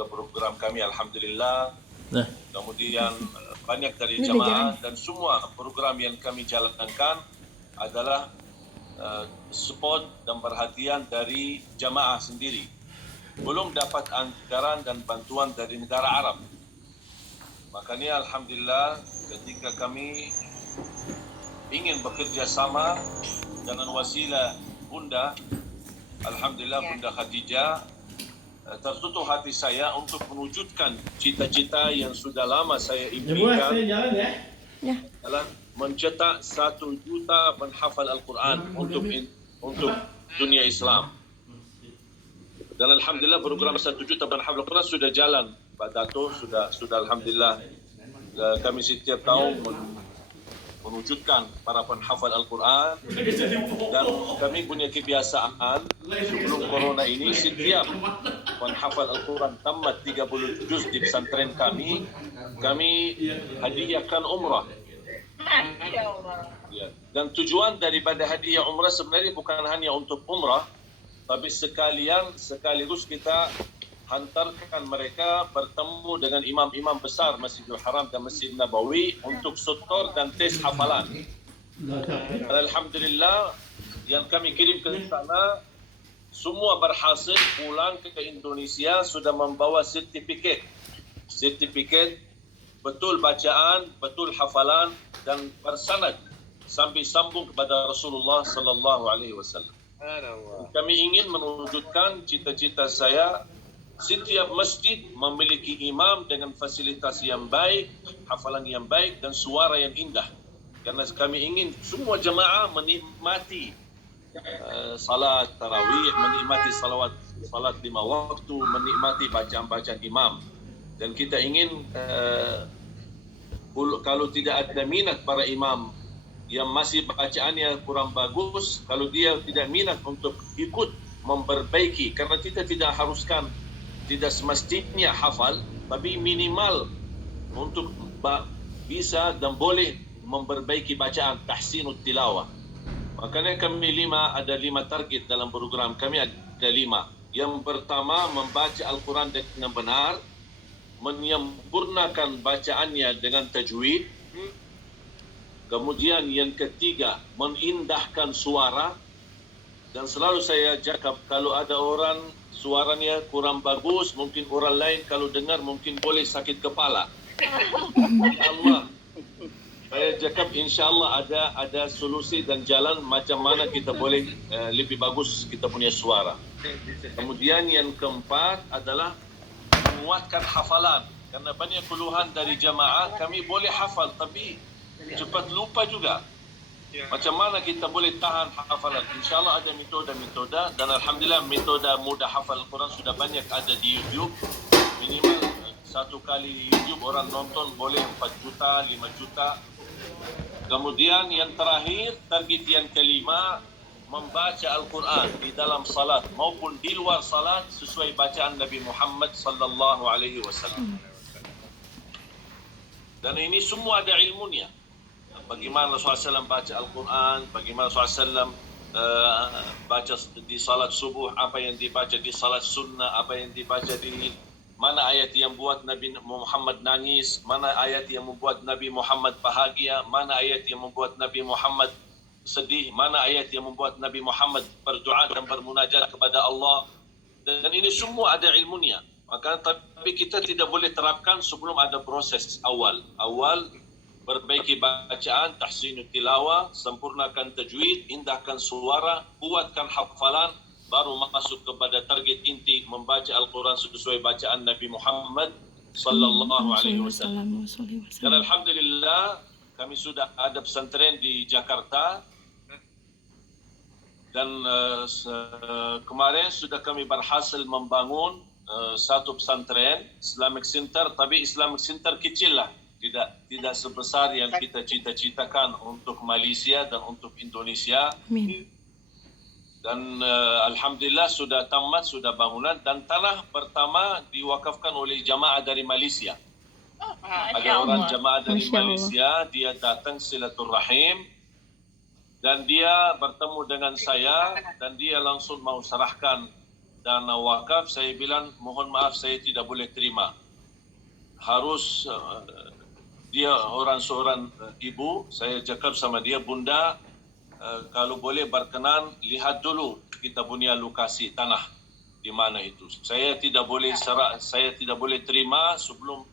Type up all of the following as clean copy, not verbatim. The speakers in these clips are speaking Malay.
ke program kami, alhamdulillah. Nah, Kemudian banyak dari jamaah dan semua program yang kami jalankan adalah support dan perhatian dari jamaah sendiri. Belum dapat anggaran dan bantuan dari negara Arab. Makanya alhamdulillah ketika kami ingin bekerja sama dengan wasilah Bunda, alhamdulillah Bunda Khadijah, tertutup hati saya untuk mewujudkan cita-cita yang sudah lama saya impikan adalah mencetak 1 juta penghafal Al-Quran untuk dunia Islam. Dan alhamdulillah program 1 juta penghafal Al-Quran sudah jalan, Pak Dato, sudah alhamdulillah. Kami setiap tahun mewujudkan para penghafal Al-Quran, dan kami punya kebiasaan sebelum corona ini setiap penghafal Al-Quran tamat 30 juz di pesantren kami hadiahkan umrah. Ya. Dan tujuan daripada hadiah umrah sebenarnya bukan hanya untuk umrah, tapi sekaligus kita hantarkan mereka bertemu dengan imam-imam besar Masjidil Haram dan Masjid Nabawi untuk setor dan tes hafalan. Dan alhamdulillah yang kami kirim ke sana semua berhasil pulang ke Indonesia sudah membawa sertifikat betul bacaan, betul hafalan dan bersanad sampai sambung kepada Rasulullah sallallahu alaihi wasallam. Kami ingin mewujudkan cita-cita saya, setiap masjid memiliki imam dengan fasilitas yang baik, hafalan yang baik dan suara yang indah. Karena kami ingin semua jemaah menikmati salat tarawih, menikmati salat 5 waktu, menikmati bacaan-bacaan imam. Dan kita ingin kalau tidak ada minat para imam yang masih bacaannya kurang bagus, kalau dia tidak minat untuk ikut memperbaiki, karena kita tidak haruskan, tidak semestinya hafal, tapi minimal untuk bisa dan boleh memperbaiki bacaan, tahsinut tilawah. Makanya kami ada 5 target dalam program kami, ada 5. Yang pertama, membaca Al-Quran dengan benar, menyempurnakan bacaannya dengan tajwid. Kemudian yang ketiga, mengindahkan suara. Dan selalu saya cakap, kalau ada orang suaranya kurang bagus, mungkin orang lain kalau dengar mungkin boleh sakit kepala. Allah, saya cakap insyaAllah ada solusi dan jalan macam mana kita boleh lebih bagus kita punya suara. Kemudian yang keempat adalah menguatkan hafalan. Karena banyak keluhan dari jamaah, kami boleh hafal tapi cepat lupa juga. Macam mana kita boleh tahan hafalan? InsyaAllah ada metode dan alhamdulillah metode mudah hafal Al-Quran sudah banyak ada di YouTube. Minimal 1 kali di YouTube orang nonton boleh 4 juta, 5 juta. Kemudian yang terakhir, target yang kelima, membaca Al-Quran di dalam salat maupun di luar salat sesuai bacaan Nabi Muhammad sallallahu alaihi wasallam. Dan ini semua ada ilmunya. Bagaimana Rasulullah SAW baca Al-Quran, bagaimana Rasulullah SAW baca di salat subuh, apa yang dibaca di salat sunnah, apa yang dibaca di mana ayat yang buat Nabi Muhammad nangis, mana ayat yang membuat Nabi Muhammad bahagia, mana ayat yang membuat Nabi Muhammad sedih, mana ayat yang membuat Nabi Muhammad berdoa dan bermunajat kepada Allah. Dan ini semua ada ilmunya. Maka tapi kita tidak boleh terapkan sebelum ada proses awal perbaiki bacaan, tahsinut tilawah, sempurnakan tajwid, indahkan suara, kuatkan hafalan, baru masuk kepada target inti membaca Al-Quran sesuai bacaan Nabi Muhammad sallallahu alaihi wasallam. Dan alhamdulillah kami sudah ada pesantren di Jakarta dan kemarin sudah kami berhasil membangun satu pesantren Islamic Center, tapi Islamic Center kecil lah. Tidak sebesar yang kita cita-citakan untuk Malaysia dan untuk Indonesia. Amin. Dan alhamdulillah sudah tamat, sudah bangunan, dan tanah pertama diwakafkan oleh jamaah dari Malaysia. Ada orang jamaah dari Malaysia, dia datang silaturahim dan dia bertemu dengan saya dan dia langsung mau serahkan dana wakaf, saya bilang mohon maaf saya tidak boleh terima. Harus dia seorang ibu, saya cakap sama dia, bunda, kalau boleh berkenan lihat dulu kita punya lokasi tanah di mana itu. Saya tidak boleh saya tidak boleh terima sebelum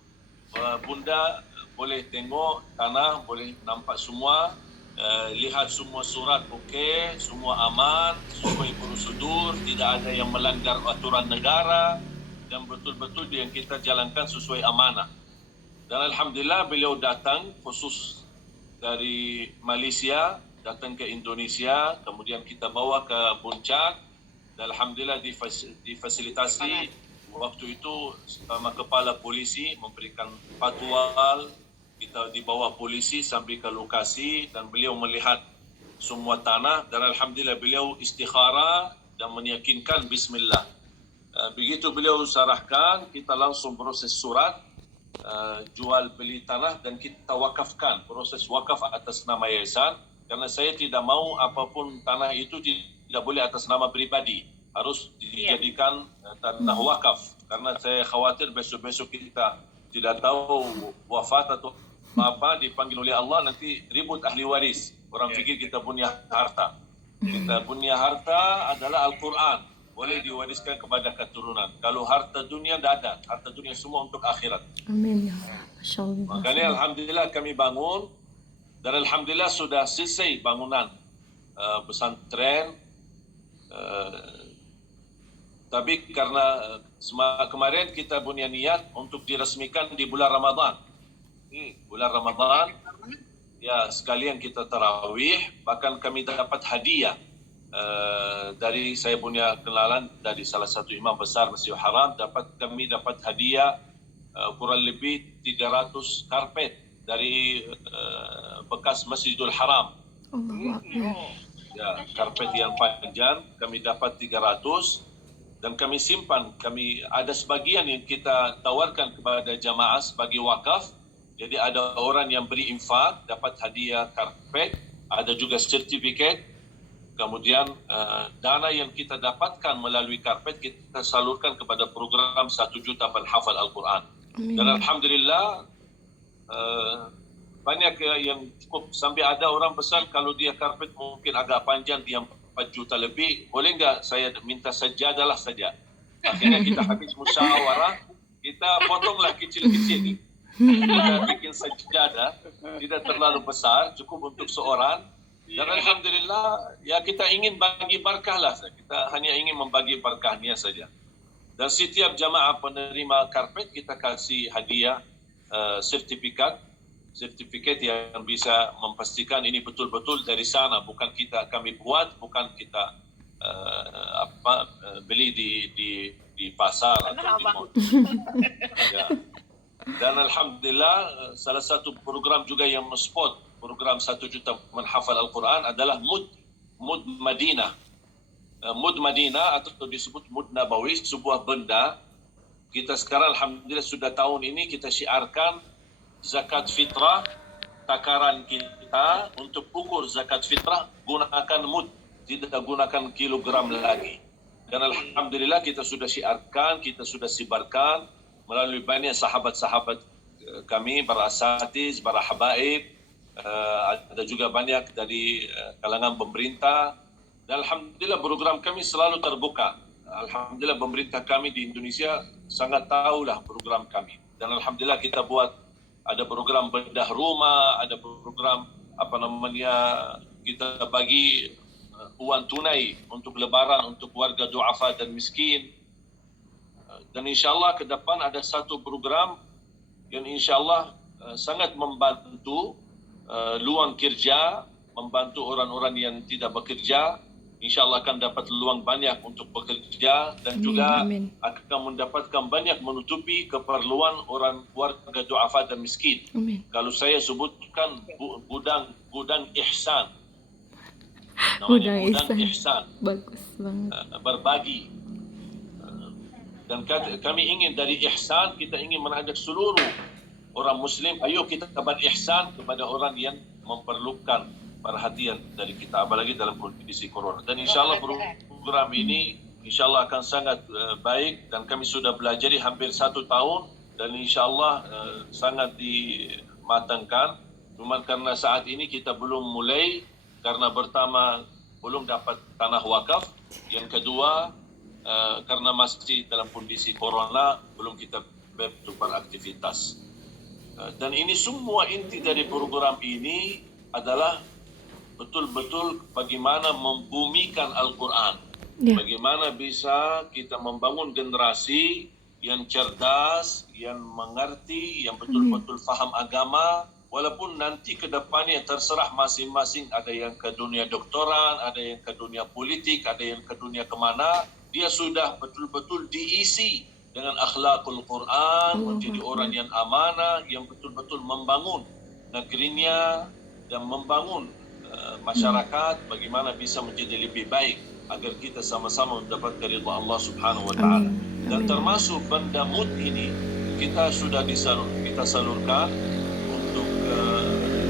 bunda boleh tengok tanah, boleh nampak semua, lihat semua surat okey, semua aman, sesuai prosedur, tidak ada yang melanggar aturan negara dan betul-betul yang kita jalankan sesuai amanah. Dan alhamdulillah beliau datang khusus dari Malaysia, datang ke Indonesia, kemudian kita bawa ke Puncak. Dan alhamdulillah difasilitasi waktu itu sama kepala polisi memberikan patwal, kita dibawa polisi sampai ke lokasi dan beliau melihat semua tanah dan alhamdulillah beliau istikharah dan meyakinkan bismillah. Begitu beliau sarahkan, kita langsung proses surat jual beli tanah dan kita wakafkan, proses wakaf atas nama yayasan, karena saya tidak mau apapun tanah itu tidak boleh atas nama pribadi, harus dijadikan tanah wakaf, karena saya khawatir besok-besok kita tidak tahu wafat atau apa dipanggil oleh Allah, nanti ribut ahli waris, orang fikir kita punya harta. Kita punya harta adalah Al-Quran, boleh diwariskan kepada keturunan. Kalau harta dunia tidak ada, harta dunia semua untuk akhirat. Amin ya Allah. Masya Allah. Makanya alhamdulillah kami bangun dan alhamdulillah sudah selesai bangunan pesantren. Tapi karena kemarin kita punya niat untuk diresmikan di bulan Ramadan. Bulan Ramadan, ya sekalian kita tarawih, bahkan kami dapat hadiah dari saya punya kenalan dari salah satu imam besar Masjidil Haram, kami dapat hadiah kurang lebih 300 karpet dari bekas Masjidil Haram. Ya, karpet yang panjang kami dapat 300 dan kami simpan. Kami ada sebagian yang kita tawarkan kepada jamaah sebagai wakaf. Jadi ada orang yang beri infak dapat hadiah karpet, ada juga sertifikat. Kemudian dana yang kita dapatkan melalui karpet kita salurkan kepada program 1 juta penghafal Al-Quran. Dan alhamdulillah banyak yang cukup, sampai ada orang pesan kalau dia karpet mungkin agak panjang, dia 4 juta lebih, boleh enggak saya minta sajadah lah saja. Akhirnya kita habis musyawarah, kita potonglah kecil-kecil ni. Kita bikin sajadah, tidak terlalu besar, cukup untuk seorang. Dan alhamdulillah, ya kita ingin bagi berkah lah. Kita hanya ingin membagi berkahnya saja. Dan setiap jamaah penerima karpet kita kasih hadiah sertifikat yang bisa memastikan ini betul-betul dari sana, bukan kami buat, bukan kita beli di pasar atau di mall. Ya. Dan alhamdulillah salah satu program juga yang mensupport program 1 juta menghafal Al-Quran adalah Mud Madinah. Mud Madinah atau disebut Mud Nabawi, sebuah benda. Kita sekarang alhamdulillah sudah tahun ini kita syiarkan zakat fitrah, takaran kita untuk ukur zakat fitrah gunakan mud, tidak gunakan kilogram lagi. Dan alhamdulillah kita sudah syiarkan, kita sudah sebarkan melalui banyak sahabat-sahabat kami, para asatiz, para habaib, ada juga banyak dari kalangan pemerintah. Dan alhamdulillah program kami selalu terbuka. Alhamdulillah pemerintah kami di Indonesia sangat tahulah program kami. Dan alhamdulillah kita buat ada program bedah rumah, ada program kita bagi uang tunai untuk lebaran untuk warga du'afa dan miskin. Dan insyaAllah ke depan ada satu program yang insyaAllah sangat membantu luang kerja, membantu orang-orang yang tidak bekerja. InsyaAllah akan dapat luang banyak untuk bekerja dan juga akan mendapatkan banyak menutupi keperluan orang warga du'afa dan miskin. Kalau saya sebutkan gudang ihsan. Namanya gudang ihsan. Bagus banget. Berbagi. Dan kami ingin dari ihsan, kita ingin mengajak seluruh orang Muslim, ayo kita berihsan kepada orang yang memerlukan perhatian dari kita, apalagi dalam kondisi corona. Dan insyaAllah program ini InsyaAllah akan sangat baik dan kami sudah belajar hampir 1 tahun dan InsyaAllah sangat dimatangkan. Cuma karena saat ini kita belum mulai karena pertama belum dapat tanah wakaf. Yang kedua karena masih dalam kondisi corona belum kita beraktivitas. Dan ini semua inti dari program ini adalah betul-betul bagaimana membumikan Al-Quran. Bagaimana bisa kita membangun generasi yang cerdas, yang mengerti, yang betul-betul faham agama, walaupun nanti ke depannya terserah masing-masing, ada yang ke dunia doktoran, ada yang ke dunia politik, ada yang ke dunia kemana, dia sudah betul-betul diisi dengan akhlakul Quran, menjadi orang yang amanah, yang betul-betul membangun negerinya dan membangun masyarakat bagaimana bisa menjadi lebih baik agar kita sama-sama mendapatkan ridha Allah Subhanahu wa taala. Dan termasuk benda mud ini kita sudah kita salurkan untuk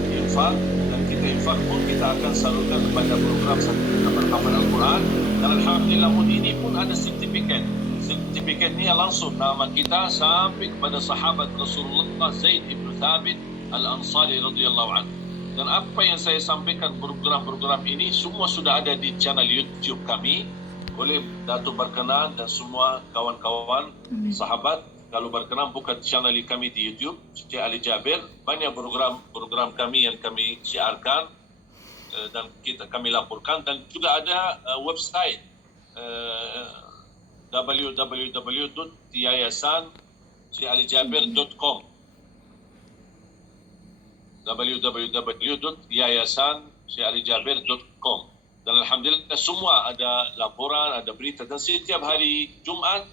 infak, dan kita infak pun kita akan salurkan kepada program satu hafal Al-Quran. Dan alhamdulillah mud ini pun ada sertifikat. Sertifikatnya langsung nama kita sampai kepada sahabat Rasulullah Zaid ibn Thabit Al-Ansari radhiyallahu anhu. Dan apa yang saya sampaikan program-program ini semua sudah ada di channel YouTube kami. Boleh Datuk berkenan dan semua kawan-kawan, sahabat, kalau berkenan buka channel kami di YouTube, Syekh Ali Jabir. Banyak program kami yang kami siarkan dan kami laporkan. Dan juga ada website www.yayasansyekhalijabir.com www.yayasansyekhalijabir.com. Dan alhamdulillah semua ada laporan, ada berita, dan setiap hari Jumaat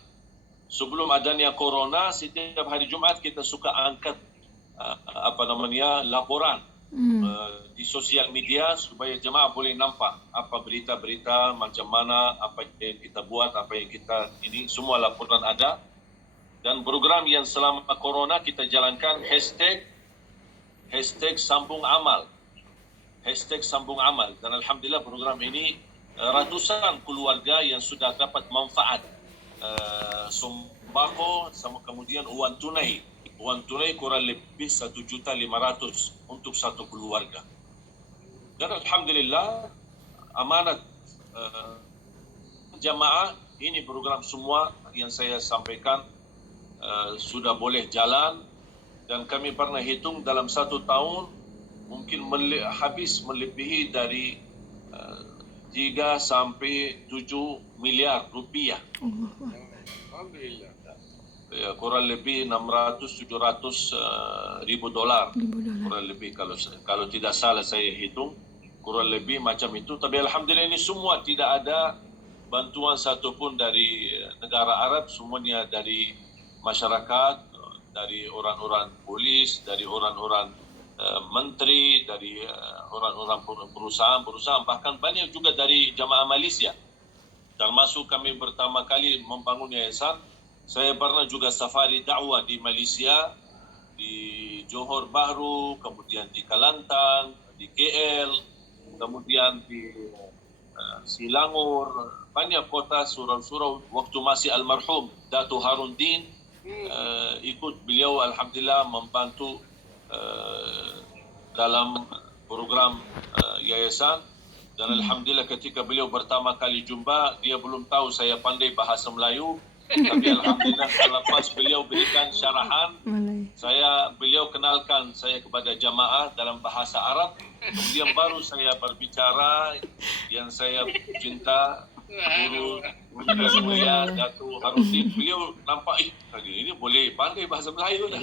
sebelum adanya corona, setiap hari Jumaat kita suka angkat laporan di sosial media supaya jemaah boleh nampak apa berita-berita, macam mana apa yang kita buat, apa yang kita ini, semua laporan ada. Dan program yang selama corona kita jalankan hashtag sambung amal. Hashtag sambung amal. Dan alhamdulillah program ini ratusan keluarga yang sudah dapat manfaat sembako sama kemudian uang tunai. Uang tunai kurang lebih 1.500.000 untuk satu keluarga. Dan alhamdulillah amanat jamaah ini program semua yang saya sampaikan sudah boleh jalan. Dan kami pernah hitung dalam 1 tahun mungkin habis melebihi dari 3 sampai 7 miliar rupiah. Alhamdulillah. Ya, kurang lebih 600-700 ribu dolar. Kurang lebih kalau tidak salah saya hitung kurang lebih macam itu. Tapi alhamdulillah ini semua tidak ada bantuan satupun dari negara Arab, semuanya dari masyarakat, dari orang-orang polis, dari orang-orang menteri, dari orang-orang perusahaan, bahkan banyak juga dari jamaah Malaysia. Termasuk kami pertama kali membangun yayasan, saya pernah juga safari dakwah di Malaysia, di Johor Bahru, kemudian di Kelantan, di KL, kemudian di Selangor, banyak kota, surau-surau, waktu masih almarhum Datuk Harun Din, ikut beliau alhamdulillah membantu dalam program yayasan. Dan alhamdulillah ketika beliau pertama kali jumpa, dia belum tahu saya pandai bahasa Melayu, tapi alhamdulillah selepas beliau berikan syarahan, beliau kenalkan saya kepada jamaah dalam bahasa Arab, kemudian baru saya berbicara yang saya cinta guru mulia Datuk Harudin. Beliau nampak ini boleh pandai bahasa Melayu dah.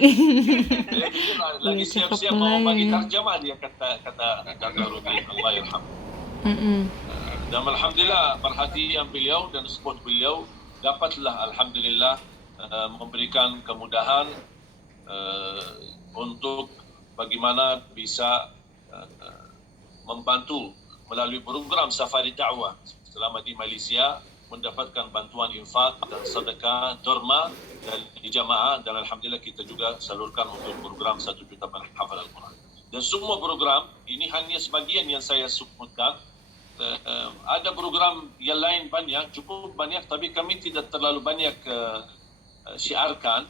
Lagi siap-siap mau bagi terjemah, dia kata Datuk Harudin, Allah yarham. Dan alhamdulillah perhatian beliau dan support beliau dapatlah alhamdulillah memberikan kemudahan untuk bagaimana bisa membantu melalui program safari dakwah selama di Malaysia, mendapatkan bantuan infak dan sedekah derma dari jamaah. Dan alhamdulillah kita juga salurkan untuk program 1 juta penghafal Al-Quran. Dan semua program ini hanya sebagian yang saya sebutkan, ada program yang lain banyak, cukup banyak, tapi kami tidak terlalu banyak syiarkan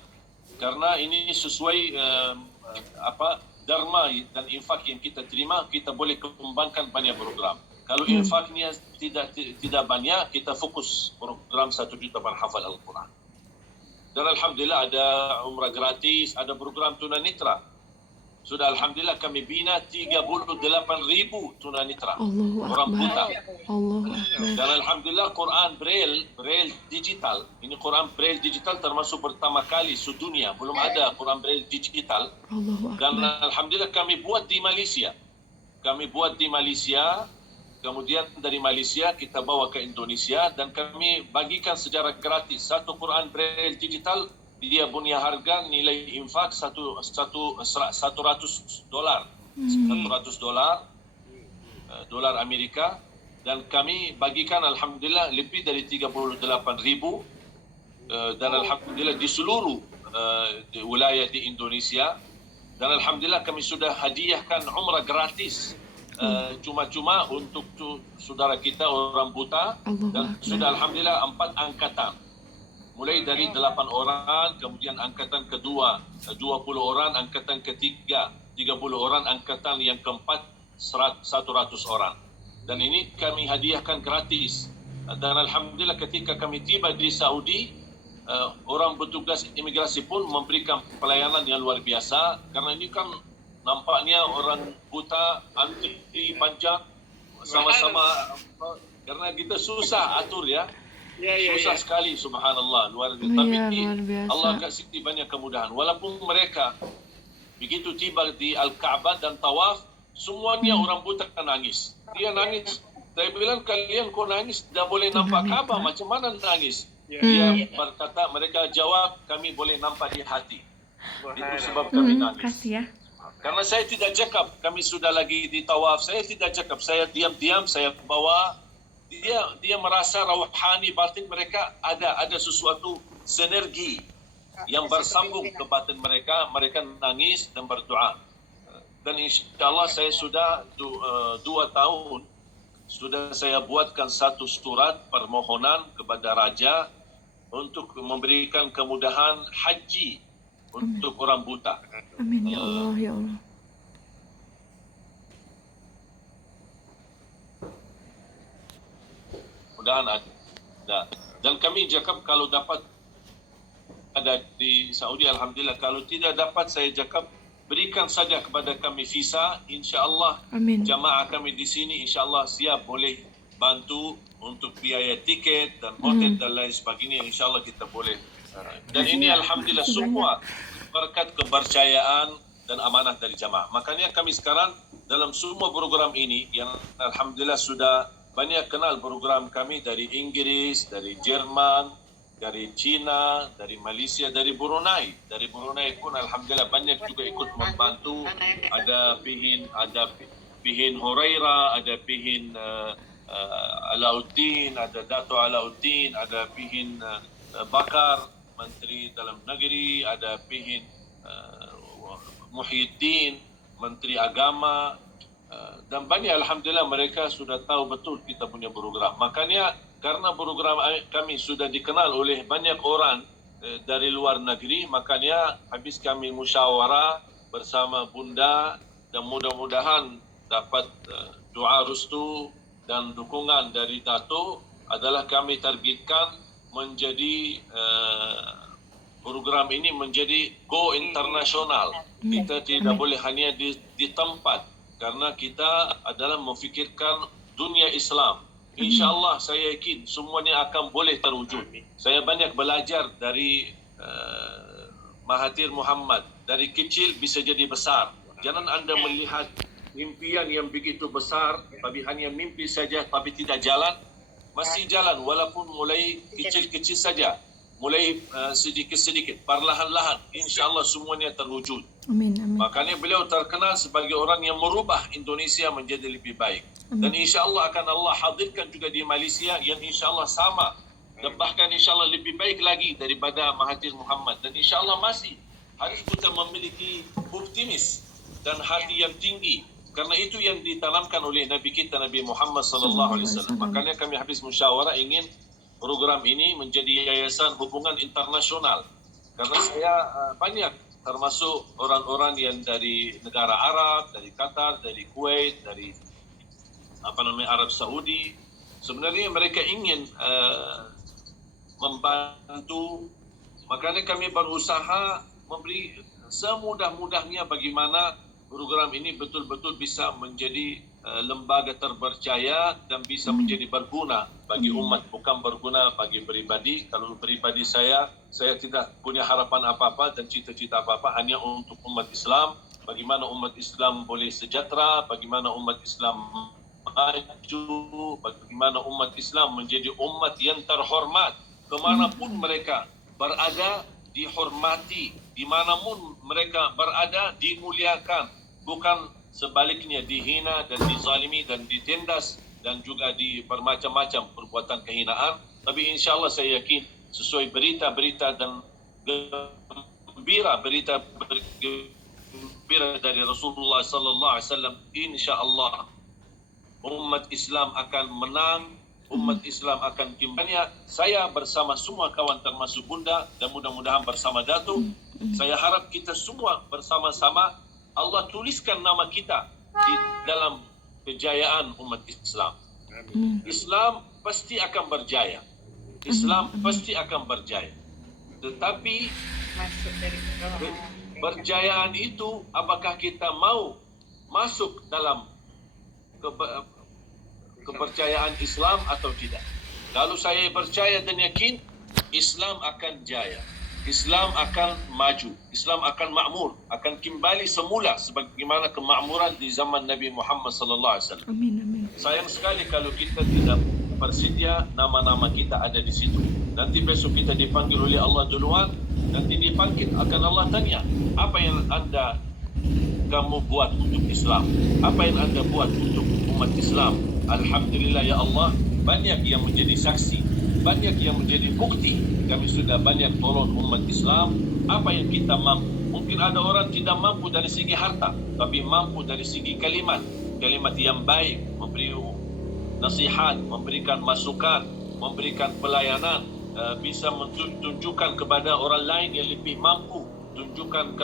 karena ini sesuai dharma dan infak yang kita terima, kita boleh kembangkan banyak program. Kalau infaknya tidak banyak, kita fokus program 1 juta penghafal Al-Quran. Dan alhamdulillah ada umrah gratis, ada program tunanetra. Sudah alhamdulillah kami bina 38,000 tunanetra. Orang buta. Allahu Akbar. Dan alhamdulillah Quran Braille digital. Ini Quran Braille digital termasuk pertama kali sedunia. Belum ada Quran Braille digital. Allahu Dan Akbar. alhamdulillah kami buat di Malaysia. Kemudian dari Malaysia kita bawa ke Indonesia dan kami bagikan secara gratis. Satu Quran Braille digital dia punya harga nilai infak $100. Dolar Amerika, dan kami bagikan alhamdulillah lebih dari 38,000 dan alhamdulillah di seluruh wilayah di Indonesia, dan alhamdulillah kami sudah hadiahkan umrah gratis cuma-cuma untuk saudara kita orang buta, dan sudah alhamdulillah 4 angkatan. Mulai dari 8 orang, kemudian angkatan kedua 20 orang, angkatan ketiga 30 orang, angkatan yang keempat 100 orang. Dan ini kami hadiahkan gratis. Dan alhamdulillah ketika kami tiba di Saudi, orang petugas imigrasi pun memberikan pelayanan yang luar biasa, karena ini kan nampaknya orang buta antri panjang sama-sama, karena kita susah atur ya. Susah sekali, subhanallah, luar biasa. Tapi Allah kasih banyak kemudahan. Walaupun mereka begitu tiba di Al-Ka'bah dan tawaf, semuanya orang buta nangis. Dia nangis. Saya bilang, kalian kok nangis? Dah boleh nampak Ka'bah, macam mana nangis? Dia berkata, mereka jawab, kami boleh nampak di hati. Itu sebab kami nangis. Karena saya tidak cakap, kami sudah lagi di tawaf, saya tidak cakap, saya diam-diam, saya bawa. Dia merasa rohani batin mereka ada sesuatu sinergi yang bersambung ke batin mereka. Mereka nangis dan berdoa. Dan insyaAllah saya sudah 2 tahun sudah saya buatkan satu surat permohonan kepada Raja untuk memberikan kemudahan haji untuk orang buta. Amin ya Allah, ya Allah. Mudahan ada. Dan kami cakap kalau dapat ada di Saudi, alhamdulillah. Kalau tidak dapat, saya cakap berikan saja kepada kami visa. InsyaAllah jamaah kami di sini insyaAllah siap boleh bantu untuk biaya tiket dan hotel dan lain sebagainya. InsyaAllah kita boleh. Dan ini alhamdulillah semua berkat kepercayaan dan amanah dari jamaah. Makanya kami sekarang dalam semua program ini yang alhamdulillah sudah banyak kenal program kami dari Inggris, dari Jerman, dari China, dari Malaysia, dari Brunei. Dari Brunei pun alhamdulillah banyak juga ikut membantu. Ada Pihin Huraira, ada Pihin Alauddin, ada Dato' Alauddin, ada Pihin Bakar, Menteri Dalam Negeri, ada Pihin Muhyiddin, Menteri Agama, dan banyak alhamdulillah mereka sudah tahu betul kita punya program. Makanya karena program kami sudah dikenal oleh banyak orang dari luar negeri, makanya habis kami musyawarah bersama Bunda, dan mudah-mudahan dapat doa restu dan dukungan dari Dato' adalah kami targetkan menjadi program ini menjadi go internasional. Kita tidak boleh hanya di tempat, karena kita adalah memfikirkan dunia Islam. InsyaAllah saya yakin semuanya akan boleh terwujud. Saya banyak belajar dari Mahathir Muhammad. Dari kecil bisa jadi besar. Jangan anda melihat impian yang begitu besar, tapi hanya mimpi saja, tapi tidak jalan. Masih jalan, walaupun mulai kecil-kecil saja. Mulai sedikit-sedikit, perlahan-lahan, insyaAllah semuanya terwujud. Amin, amin. Makanya beliau terkenal sebagai orang yang merubah Indonesia menjadi lebih baik. Dan insyaAllah akan Allah hadirkan juga di Malaysia yang insyaAllah sama. Dan bahkan insyaAllah lebih baik lagi daripada Mahathir Muhammad. Dan insyaAllah masih harus kita memiliki optimis dan hati yang tinggi. Karena itu yang ditanamkan oleh Nabi kita Nabi Muhammad sallallahu alaihi wasallam. Makanya kami habis musyawarah ingin program ini menjadi yayasan hubungan internasional. Karena saya banyak termasuk orang-orang yang dari negara Arab, dari Qatar, dari Kuwait, dari Arab Saudi. Sebenarnya mereka ingin membantu. Makanya kami berusaha memberi semudah-mudahnya bagaimana program ini betul-betul bisa menjadi lembaga terpercaya dan bisa menjadi berguna bagi umat, bukan berguna bagi pribadi. Kalau pribadi saya tidak punya harapan apa-apa dan cita-cita apa-apa, hanya untuk umat Islam. Bagaimana umat Islam boleh sejahtera, bagaimana umat Islam maju, bagaimana umat Islam menjadi umat yang terhormat. Kemanapun mereka berada, dihormati. Dimanapun mereka berada, dimuliakan. Bukan sebaliknya dihina dan dizalimi dan ditindas dan juga di bermacam-macam perbuatan kehinaan. Tapi insyaAllah saya yakin sesuai berita-berita dan berita dari Rasulullah sallallahu alaihi wasallam, insyaallah umat Islam akan menang, umat Islam akan kembali. Saya bersama semua kawan termasuk Bunda dan mudah-mudahan bersama Datuk, saya harap kita semua bersama-sama Allah tuliskan nama kita di dalam kejayaan umat Islam. Islam pasti akan berjaya. Islam pasti akan berjaya. Tetapi berjayaan itu apakah kita mau masuk dalam kepercayaan Islam atau tidak? Kalau saya percaya dan yakin Islam akan jaya, Islam akan maju, Islam akan makmur, akan kembali semula sebagaimana kemakmuran di zaman Nabi Muhammad sallallahu alaihi wasallam. Amin, amin. Sayang sekali kalau kita tidak bersedia nama-nama kita ada di situ. Nanti besok kita dipanggil oleh Allah duluan, nanti dipanggil akan Allah tanya, apa yang kamu buat untuk Islam? Apa yang Anda buat untuk umat Islam? Alhamdulillah ya Allah, banyak yang menjadi saksi, banyak yang menjadi bukti. Kami sudah banyak tolong umat Islam. Apa yang kita mampu? Mungkin ada orang tidak mampu dari segi harta, tapi mampu dari segi kalimat yang baik, memberi nasihat, memberikan masukan, memberikan pelayanan, bisa menunjukkan kepada orang lain yang lebih mampu, tunjukkan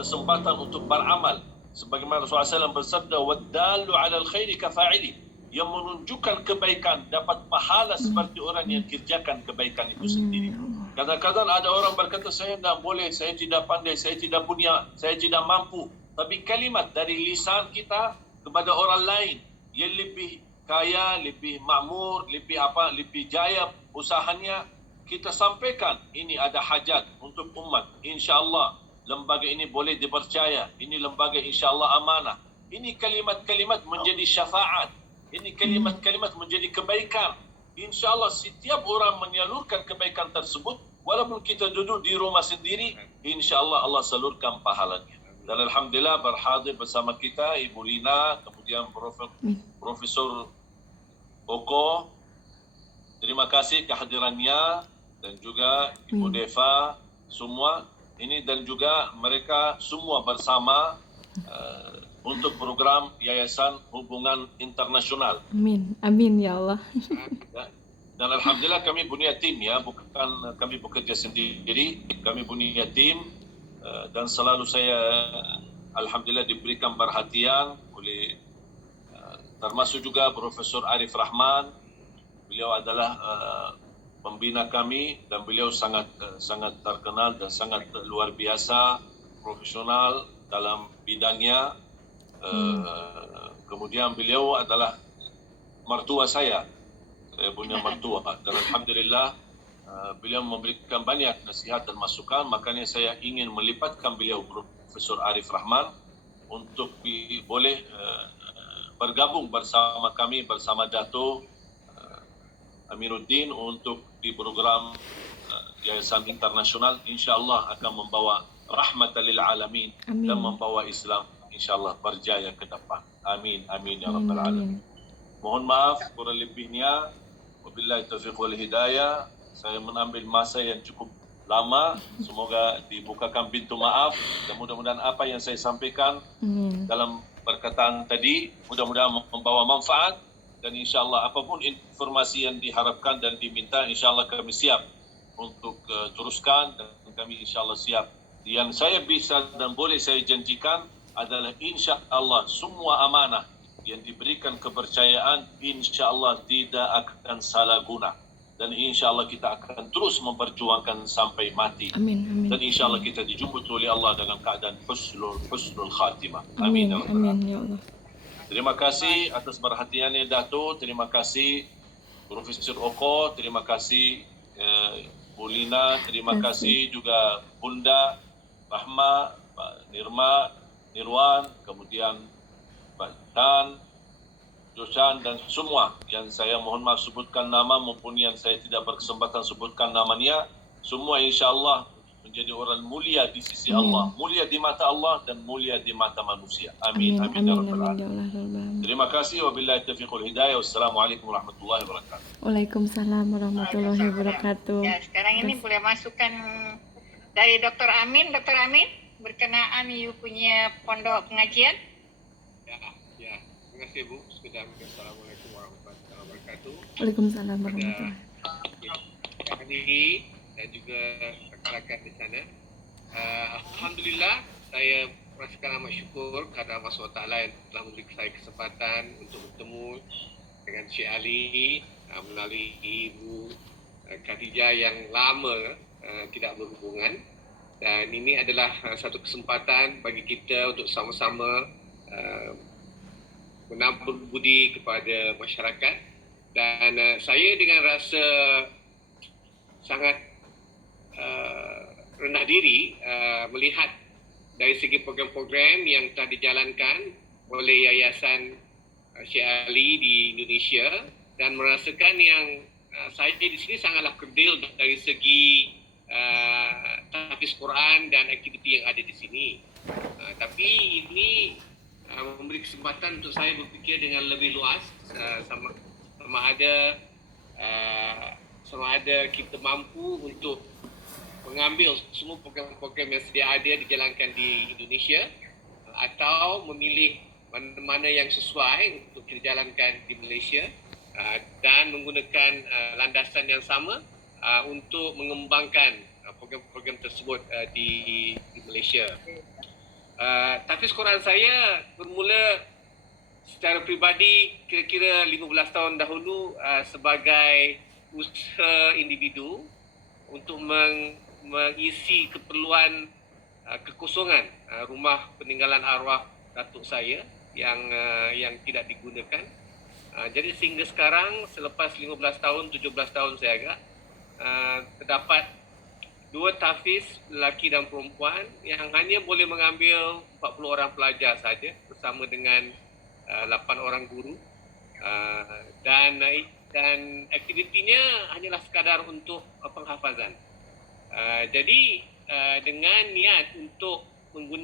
kesempatan untuk beramal. Sebagaimana Rasulullah SAW bersabda, "Waddalu 'alal khairi kafa'ili." Yang menunjukkan kebaikan dapat pahala seperti orang yang kerjakan kebaikan itu sendiri. Kadang-kadang ada orang berkata, saya tidak boleh, saya tidak pandai, saya tidak punya, saya tidak mampu. Tapi kalimat dari lisan kita kepada orang lain yang lebih kaya, lebih makmur, lebih jaya usahanya, kita sampaikan ini ada hajat untuk umat. InsyaAllah lembaga ini boleh dipercaya. Ini lembaga insyaAllah amanah. Ini kalimat-kalimat menjadi syafaat. Ini kalimat-kalimat menjadi kebaikan. InsyaAllah setiap orang menyalurkan kebaikan tersebut, walaupun kita duduk di rumah sendiri, insyaAllah Allah salurkan pahalanya. Dan Alhamdulillah berhadir bersama kita Ibu Lina, kemudian Profesor Oko. Terima kasih kehadirannya, dan juga Ibu Deva, semua ini, dan juga mereka semua bersama untuk program Yayasan Hubungan Internasional. Amin, amin ya Allah. Dan Alhamdulillah kami punya tim ya, bukan kami bekerja sendiri, kami punya tim, dan selalu saya Alhamdulillah diberikan perhatian oleh termasuk juga Profesor Arif Rahman. Beliau adalah pembina kami dan beliau sangat terkenal dan sangat luar biasa, profesional dalam bidangnya. Kemudian beliau adalah mertua saya punya mertua, dan Alhamdulillah beliau memberikan banyak nasihat dan masukan. Makanya saya ingin melipatkan beliau, Profesor Arif Rahman, untuk boleh bergabung bersama kami, bersama Dato' Amiruddin, untuk di program Yayasan Internasional. InsyaAllah akan membawa rahmatan lil alamin dan membawa Islam insyaAllah berjaya ke depan. Amin, amin ya rabbal alamin. Mohon maaf kurang lebihnya. Wabillahi taufiq wal hidayah. Saya mengambil masa yang cukup lama. Semoga dibukakan pintu maaf dan mudah-mudahan apa yang saya sampaikan dalam perkataan tadi mudah-mudahan membawa manfaat, dan insyaAllah apapun informasi yang diharapkan dan diminta, insyaAllah kami siap untuk teruskan, dan kami insyaAllah siap. Yang saya bisa dan boleh saya janjikan adalah insyaAllah semua amanah yang diberikan kepercayaan insyaAllah tidak akan salah guna, dan insyaAllah kita akan terus memperjuangkan sampai mati. Amin, amin. Dan insyaAllah kita dijemput oleh Allah dengan keadaan husnul khatimah. Amin, Amin ya Rabbal amin ya Allah. Terima kasih atas perhatiannya Dato', terima kasih Profesor Oko, terima kasih Bu Lina, terima kasih juga Bunda Rahma, Pak Nirma, Nirwan, kemudian Pak Tan, Josan, dan semua yang saya mohon maaf sebutkan nama maupun yang saya tidak berkesempatan sebutkan namanya, semua insyaAllah menjadi orang mulia di sisi Allah, mulia di mata Allah dan mulia di mata manusia. Amin, amin, ya Rabbal Alamin. Terima kasih, wabillahi taufiq wal hidayah. Wassalamualaikum warahmatullahi wabarakatuh. Waalaikumsalam warahmatullahi wabarakatuh. Ya, sekarang ini boleh masukkan dari Dr. Amin. Dr. Amin, berkenaan you punya pondok pengajian. Ya. Terima kasih Bu. Assalamualaikum warahmatullahi wabarakatuh. Waalaikumsalam warahmatullahi Kepada hadiri dan juga rakan-rakan di sana. Alhamdulillah, saya merasakan amat syukur kepada Allah SWT yang telah memberi saya kesempatan untuk bertemu dengan Syekh Ali melalui Ibu Khadijah yang lama tidak berhubungan, dan ini adalah satu kesempatan bagi kita untuk sama-sama menabur budi kepada masyarakat, dan saya dengan rasa sangat rendah diri melihat dari segi program-program yang telah dijalankan oleh Yayasan Syekh Ali di Indonesia, dan merasakan yang saya di sini sangatlah kerdil dari segi tahfiz Quran dan aktiviti yang ada di sini. Tapi ini memberi kesempatan untuk saya berfikir dengan lebih luas, sama ada kita mampu untuk mengambil semua program-program yang sedia ada dijalankan di Indonesia, atau memilih mana-mana yang sesuai untuk kita jalankan di Malaysia, dan menggunakan landasan yang sama untuk mengembangkan program-program tersebut di Malaysia. Tahfiz Quran saya bermula secara peribadi kira-kira 15 tahun dahulu sebagai usaha individu untuk mengisi keperluan kekosongan rumah peninggalan arwah datuk saya yang tidak digunakan. Jadi sehingga sekarang, selepas 15 tahun, 17 tahun saya agak, terdapat 2 tahfiz lelaki dan perempuan yang hanya boleh mengambil 40 orang pelajar saja bersama dengan 8 orang guru, dan aktivitinya hanyalah sekadar untuk penghafazan. Jadi dengan niat untuk menggunakan